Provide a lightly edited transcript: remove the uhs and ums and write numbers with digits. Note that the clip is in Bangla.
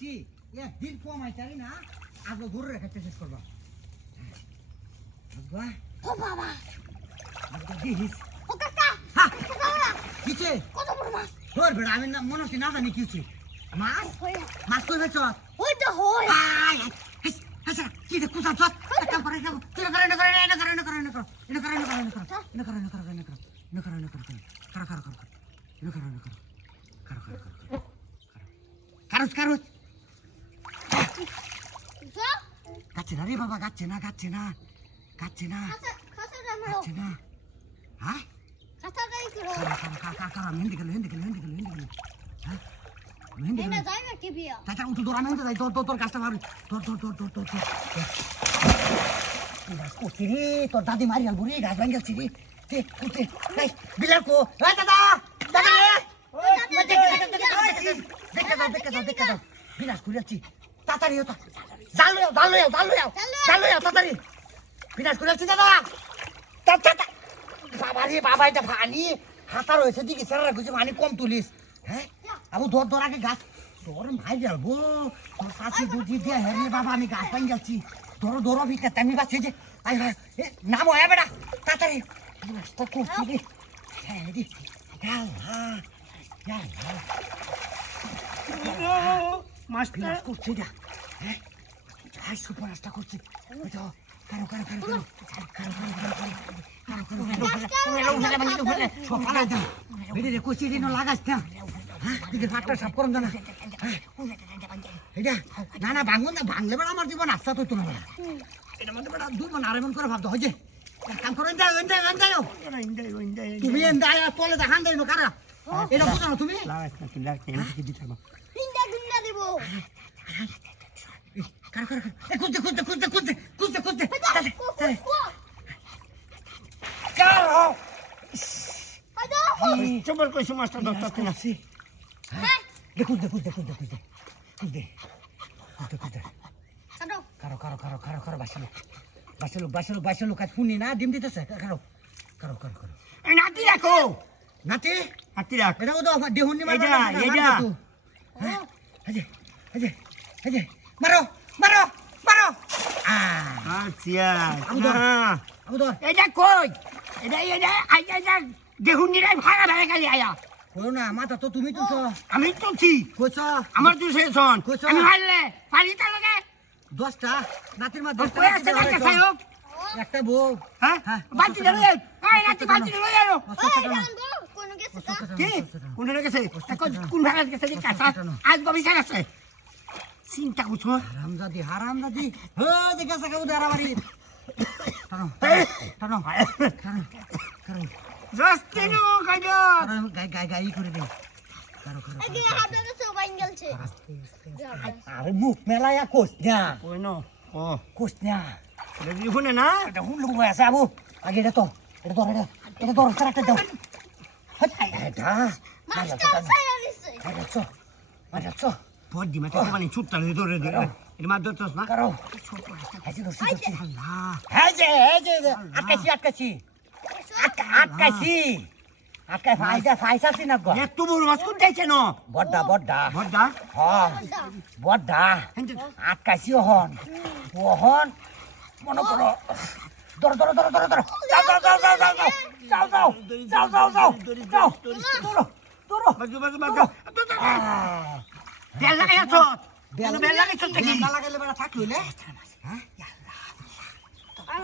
কি একদিন কমাই চারি না আজ গরু রেখাতে শেষ করবা ও বাবা দিস ও কাকা কিছে কত বড় মাছ ধর বেড়া আমি না মনে হচ্ছে না জানি কি হচ্ছে মাছ মাছ কই বেচ ওই তো হয় আচ্ছা কি রে কুসা চত কাম করে কাম তুই করে না কারুস গাচ্ছে না রে বাবা গাচ্ছে না হ্যাঁ কাটাটাই করো মেহেন্দি গেল হ্যাঁ মেহেন্দি এটা যাই না কি বিয়া চাচা উঠু দৌড়া মেহেন্দি যাই তোর গাছটা মারু তোর করছি রে তোর দাদি মারি আল বুড়ি গাছ ভাঙ গেছি রে বিলাল কো দাদা দেখে যাও বিনাশ করে যাচ্ছি তাড়াতাড়ি জাল লইয়াও তাড়াতাড়ি বিনাশ করে যাচ্ছি দাদা বাবা এটা পানি হাতা রয়েছে দিকে সেরা কিছু পানি কম তুলিস হ্যাঁ আবু ধর আগে গাছ তোর ভাই যাবো তোর শাশি দুধি দিয়ে হেরে বাবা আমি গাছ পাই যাচ্ছি ধরো ভিতরে আমি বাচ্চি যে নাম হয় বেটা তাড়াতাড়ি রাস্তা করছি রে হ্যাঁ রে মাছ ফিনাস করছে এটা হ্যাঁ যাই সুপার রাস্তা করছে কারো কচি দিন লাগাস না হ্যাঁ দিকে ফাটটা সাফ করুন না এটা না ভাঙুন না ভাঙলে বেড়া আমার জীবন আস্তা তো না এটার মধ্যে বেড়া দুমন আরেমন করে ভাবতে হয় যে কাম করো তুমি তলে দেখান দেয় কারা এটা বুঝো না তুমি দেব খুঁজতে চবর কইছো মাস্টার ধরতে না খুঁজতে কারো বাসা লোক আজ শুনি না ডিম দিতেছে কারো নাতি রাখো নাতি রাখ এটা তো দেহুন মারো আচ্ছা আবু ধর এটা কই এটা দেখুন নিরাই ভাড়া গেলি আয়া কই না মাথা তো তুমি তুলছ আমি তুলছি কইছ আমার তুলছে শোন আমি হারলে পানি তা লাগে 10টা নাতির মা কই আছে কাকে সাহেব একটা বউ হ্যাঁ বালতি লই এই নাতি বালতি লই আলো কোন গেছে কি কোন গেছে কোন ভাড়া গেছে কি কাঁচা আজ গবিসার আছে চিন্তা করছো হারামজাদি হে দেখে সাকা উদারা বাড়ি টানো জস্তিনু কাইদো গাই করে দে আগে হাতে সবাই গেলছে আরে মুখ মেলায়া কোস না ওই নো ও কোস না রেডি হনে না এটা হুলুম হয়ে আছে আবু আগে এটা ধর সারাটা দাও এটা মাস্টার ছায়া দিছে মারছো পড় দি মাথা মানে ছুটটা ধরে দে এর মার ধরছস না কারো ছোট রাস্তা হাজি ধরছি আল্লাহ হ্যাঁ যে আটকাই ফাইসাছি না গো এত বড় মাছ কোন যাইছে ন বড্ডা বড়দা হ্যাঁ বড্ডা আটকাইছি ওহন মনে করো ধরো যাও বাজু বেল লাগাইছ বেল লাগাইছ দেখি লাগাইলে বেড়া থাকি হইলে হ্যাঁ আর